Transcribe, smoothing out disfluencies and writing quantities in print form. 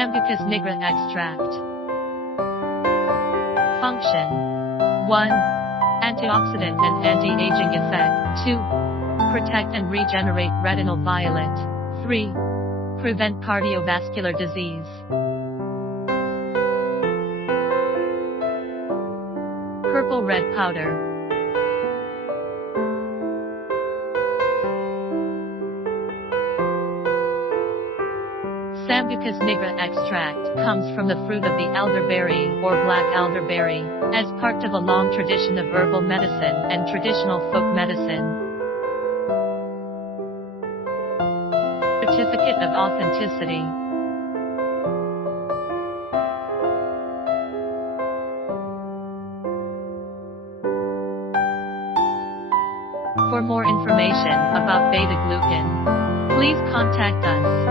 Sambucus Nigra Extract. Function: 1. Antioxidant and anti-aging effect. 2. Protect and regenerate retinal violet. 3. Prevent cardiovascular disease. Purple red powder. Sambucus nigra extract comes from the fruit of the elderberry, or black elderberry, as part of a long tradition of herbal medicine and traditional folk medicine. Certificate of authenticity. For more information about beta-glucan, please contact us.